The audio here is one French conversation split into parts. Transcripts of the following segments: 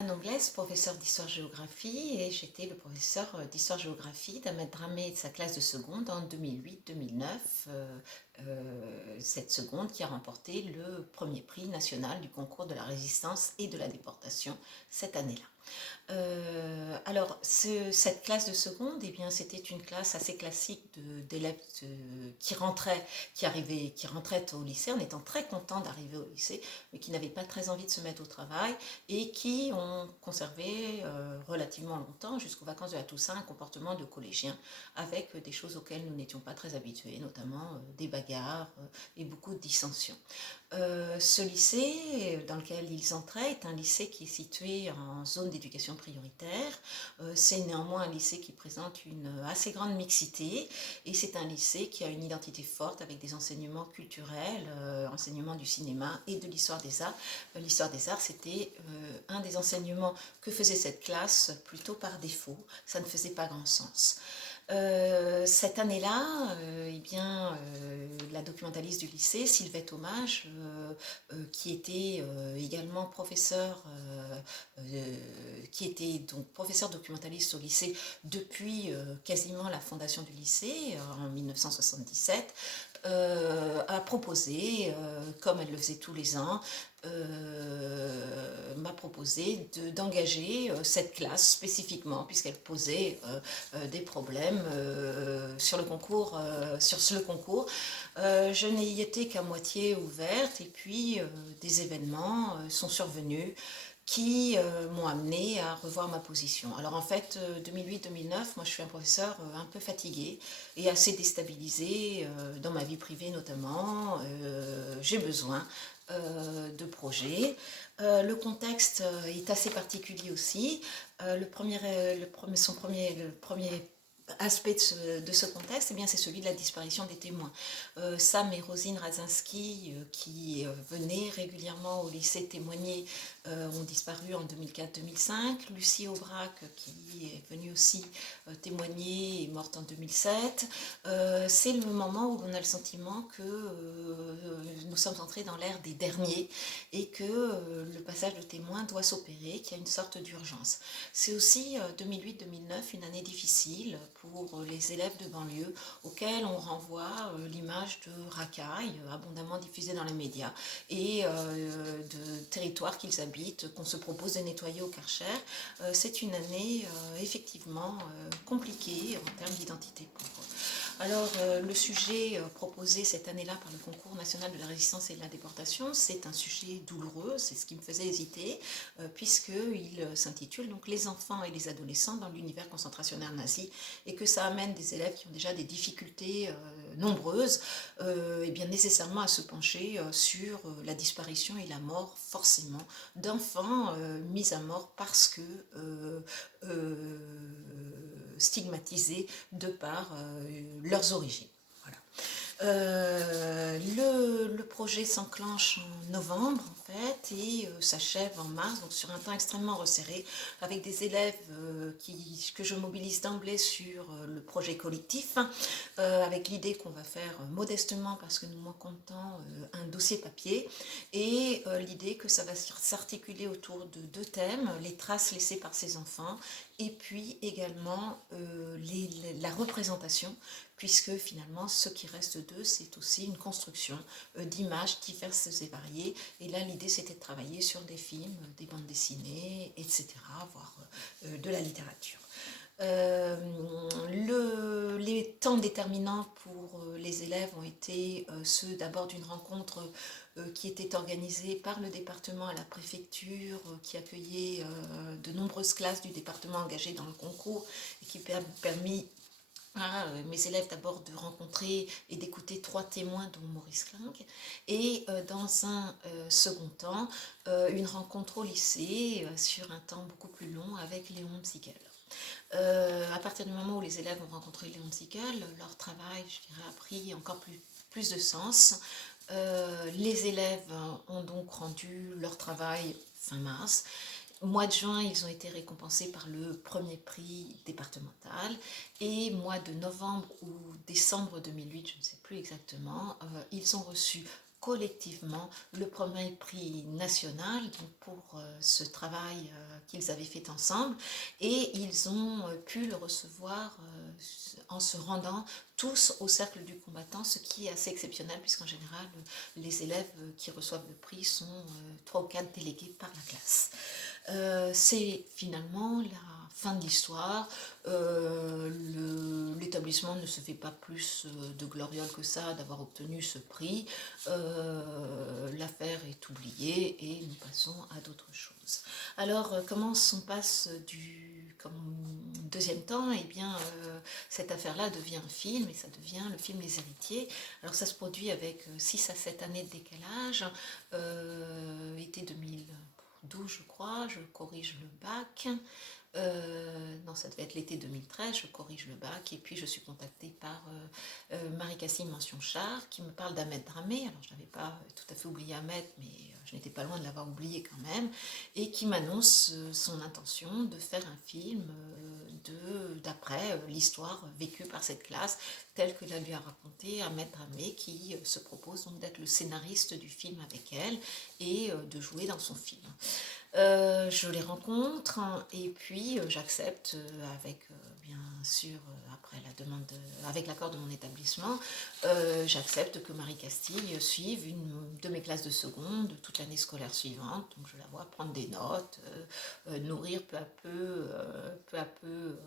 Anne Anglaise, professeur d'histoire-géographie, et j'étais le professeur d'histoire-géographie d'Ahmed Dramé et de sa classe de seconde en 2008-2009, cette seconde qui a remporté le premier prix national du concours de la résistance et de la déportation cette année-là. Cette classe de seconde, eh bien, c'était une classe assez classique d'élèves qui rentraient, qui rentraient au lycée en étant très contents d'arriver au lycée, mais qui n'avaient pas très envie de se mettre au travail et qui ont conservé relativement longtemps, jusqu'aux vacances de la Toussaint, un comportement de collégiens avec des choses auxquelles nous n'étions pas très habitués, notamment des bagarres et beaucoup de dissensions. Ce lycée dans lequel ils entraient est un lycée qui est situé en zone d'éducation prioritaire. C'est néanmoins un lycée qui présente une assez grande mixité et c'est un lycée qui a une identité forte avec des enseignements culturels, enseignement du cinéma et de l'histoire des arts. L'histoire des arts, c'était un des enseignements que faisait cette classe plutôt par défaut. Ça ne faisait pas grand sens. Cette année-là, la documentaliste du lycée, Sylvette Hommage, qui était également qui était donc professeur documentaliste au lycée depuis quasiment la fondation du lycée en 1977, a proposé, comme elle le faisait tous les ans, m'a proposé d'engager cette classe spécifiquement puisqu'elle posait des problèmes sur le concours. Je n'y étais qu'à moitié ouverte et puis des événements sont survenus qui m'ont amené à revoir ma position. Alors en fait, 2008-2009, moi je suis un professeur un peu fatigué et assez déstabilisé dans ma vie privée notamment. J'ai besoin de projets. Le contexte est assez particulier aussi. Le premier aspect de ce contexte, eh bien, c'est celui de la disparition des témoins. Sam et Rosine Radzinski, qui venaient régulièrement au lycée témoigner, ont disparu en 2004-2005. Lucie Aubrac, qui est venue aussi témoigner, est morte en 2007. C'est le moment où on a le sentiment que nous sommes entrés dans l'ère des derniers et que le passage de témoins doit s'opérer, qu'il y a une sorte d'urgence. C'est aussi 2008-2009, une année difficile pour les élèves de banlieue auxquels on renvoie l'image de racailles abondamment diffusées dans les médias et de territoires qu'ils habitent, qu'on se propose de nettoyer au Karcher. C'est une année effectivement compliquée en termes d'identité pour eux. Alors, le sujet proposé cette année-là par le concours national de la résistance et de la déportation, c'est un sujet douloureux, c'est ce qui me faisait hésiter, puisqu'il s'intitule donc Les enfants et les adolescents dans l'univers concentrationnaire nazi, et que ça amène des élèves qui ont déjà des difficultés nombreuses, et bien nécessairement à se pencher sur la disparition et la mort, forcément, d'enfants mis à mort parce que stigmatisés de par leurs origines. Voilà. Le projet s'enclenche en novembre en fait et s'achève en mars, donc sur un temps extrêmement resserré, avec des élèves que je mobilise d'emblée sur le projet collectif, avec l'idée qu'on va faire modestement, parce que nous manquons de temps, un dossier papier, et l'idée que ça va s'articuler autour de deux thèmes, les traces laissées par ces enfants, et puis également la représentation, puisque finalement ce qui reste d'eux, c'est aussi une construction d'images diverses et variées. Et là, l'idée, c'était de travailler sur des films, des bandes dessinées, etc., voire de la littérature. Les temps déterminants pour les élèves ont été ceux d'abord d'une rencontre qui était organisée par le département à la préfecture, qui accueillait de nombreuses classes du département engagées dans le concours et qui a permis à mes élèves d'abord de rencontrer et d'écouter trois témoins dont Maurice Kling et dans un second temps une rencontre au lycée sur un temps beaucoup plus long avec Léon Ziegel. À partir du moment où les élèves ont rencontré Léon Ziegel, leur travail, je dirais, a pris encore plus de sens. Les élèves ont donc rendu leur travail fin mars. Au mois de juin, ils ont été récompensés par le premier prix départemental. Et mois de novembre ou décembre 2008, je ne sais plus exactement, ils ont reçu collectivement le premier prix national donc pour ce travail qu'ils avaient fait ensemble, et ils ont pu le recevoir en se rendant tous au cercle du combattant, ce qui est assez exceptionnel puisqu'en général les élèves qui reçoivent le prix sont 3 ou 4 délégués par la classe. C'est finalement la fin de l'histoire. L'établissement ne se fait pas plus de gloriole que ça d'avoir obtenu ce prix. L'affaire est oubliée et nous passons à d'autres choses. Alors, comment on passe comme deuxième temps? Eh bien, cette affaire-là devient un film, et ça devient le film Les Héritiers. Alors, ça se produit avec 6 à 7 années de décalage, été 2012, je crois, je corrige le bac. Non, ça devait être l'été 2013, je corrige le bac, et puis je suis contactée par Marie-Cassine Mention-Char, qui me parle d'Ahmed Dramé. Alors, je n'avais pas tout à fait oublié Ahmed, mais je n'étais pas loin de l'avoir oublié quand même, et qui m'annonce son intention de faire un film d'après l'histoire vécue par cette classe, telle que la lui a racontée Ahmed Dramé, qui se propose donc d'être le scénariste du film avec elle et de jouer dans son film. Je les rencontre et puis j'accepte avec bien sûr après la demande avec l'accord de mon établissement, j'accepte que Marie Castille suive une de mes classes de seconde toute l'année scolaire suivante. Donc je la vois prendre des notes, nourrir peu à peu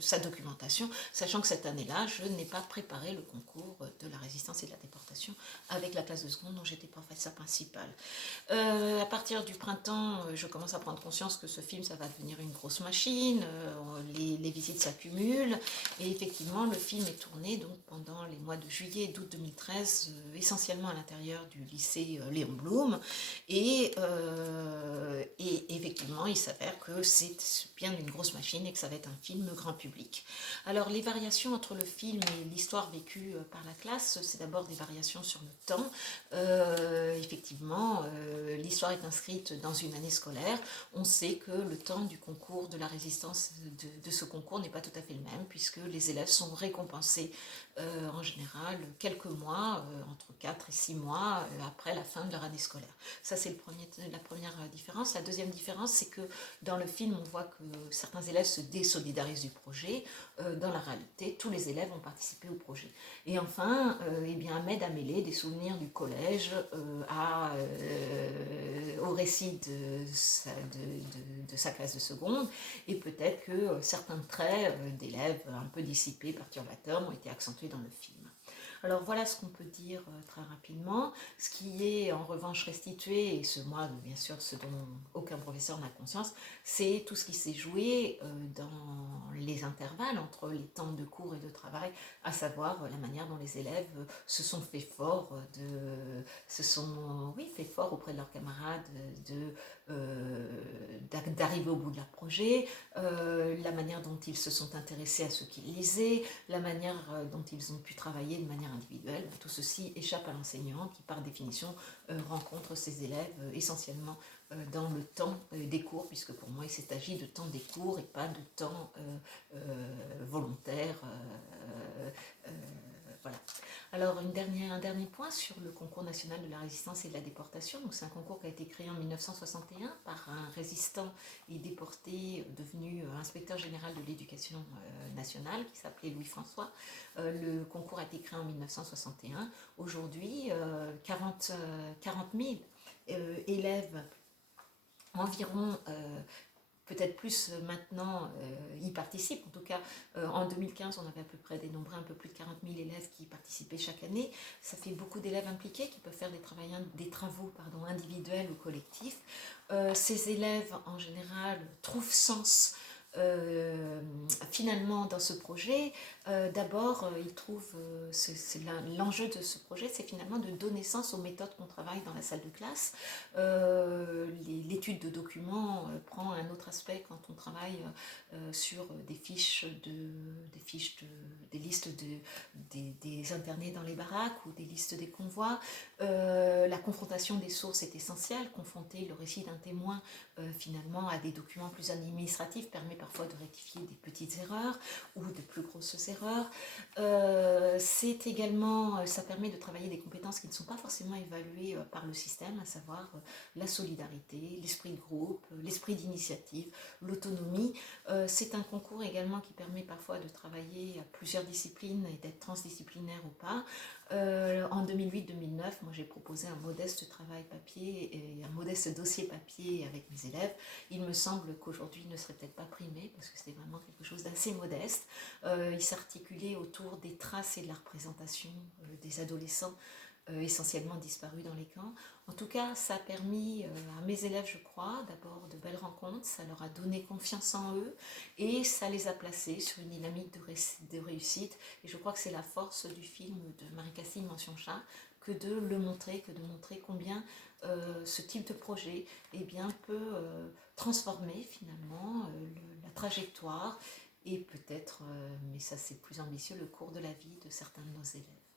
sa documentation, sachant que cette année-là, je n'ai pas préparé le concours de la résistance et de la déportation avec la classe de seconde dont j'étais professeur principale. À partir du printemps, je commence à prendre conscience que ce film, ça va devenir une grosse machine, les visites s'accumulent, et effectivement, le film est tourné donc pendant les mois de juillet et d'août 2013, essentiellement à l'intérieur du lycée Léon Blum, et effectivement, il s'avère que c'est bien une grosse machine et que ça va être un film grand public. Alors, les variations entre le film et l'histoire vécue par la classe, c'est d'abord des variations sur le temps. Effectivement, l'histoire est inscrite dans une année scolaire. On sait que le temps du concours, de la résistance de ce concours n'est pas tout à fait le même, puisque les élèves sont récompensés en général quelques mois, entre 4 et 6 mois après la fin de leur année scolaire. Ça, c'est la première différence. La deuxième différence, c'est que dans le film, on voit que certains élèves se désolidarisent du projet. Dans la réalité, tous les élèves ont participé au projet. Et enfin, eh bien, Ahmed a mêlé des souvenirs du collège au récit de sa classe de seconde, et peut-être que certains traits d'élèves un peu dissipés, perturbateurs, ont été accentués dans le film. Alors voilà ce qu'on peut dire très rapidement. Ce qui est en revanche restitué, et bien sûr ce dont aucun professeur n'a conscience, c'est tout ce qui s'est joué dans les intervalles entre les temps de cours et de travail, à savoir la manière dont les élèves se sont fait fort, fait fort auprès de leurs camarades d'arriver au bout de leur projet, la manière dont ils se sont intéressés à ce qu'ils lisaient, la manière dont ils ont pu travailler de manière individuelle. Tout ceci échappe à l'enseignant qui, par définition, rencontre ses élèves essentiellement dans le temps des cours, puisque pour moi il s'agit de temps des cours et pas de temps volontaire. Voilà. Alors un dernier point sur le concours national de la résistance et de la déportation. C'est un concours qui a été créé en 1961 par un résistant et déporté devenu inspecteur général de l'éducation nationale qui s'appelait Louis François. Le concours a été créé en 1961. Aujourd'hui, 40 000 élèves environ, peut-être plus maintenant, y participent. En tout cas, en 2015, on avait à peu près dénombré un peu plus de 40 000 élèves qui y participaient chaque année. Ça fait beaucoup d'élèves impliqués qui peuvent faire des travaux individuels ou collectifs. Ces élèves, en général, trouvent sens finalement dans ce projet. D'abord, ils trouvent, l'enjeu de ce projet, c'est finalement de donner sens aux méthodes qu'on travaille dans la salle de classe. L'étude de documents prend un autre aspect quand on travaille sur des listes des internés dans les baraques ou des listes des convois. La confrontation des sources est essentielle. Confronter le récit d'un témoin finalement à des documents plus administratifs permet parfois de rectifier des petites erreurs ou de plus grosses erreurs. C'est également, ça permet de travailler des compétences qui ne sont pas forcément évaluées par le système, à savoir la solidarité, l'esprit de groupe, l'esprit d'initiative, l'autonomie. C'est un concours également qui permet parfois de travailler à plusieurs disciplines et d'être transdisciplinaire ou pas. En 2008-2009, moi j'ai proposé un modeste travail papier et un modeste dossier papier avec mes élèves. Il me semble qu'aujourd'hui il ne serait peut-être pas primé parce que c'était vraiment quelque chose d'assez modeste. Il s'articulait autour des traces et de la représentation des adolescents essentiellement disparus dans les camps. En tout cas, ça a permis à mes élèves, je crois, d'abord de belles rencontres, ça leur a donné confiance en eux et ça les a placés sur une dynamique de réussite. Et je crois que c'est la force du film de Marie-Castille Mention Chat que de le montrer, que de montrer combien ce type de projet eh bien, peut transformer finalement la trajectoire et peut-être, mais ça c'est plus ambitieux, le cours de la vie de certains de nos élèves.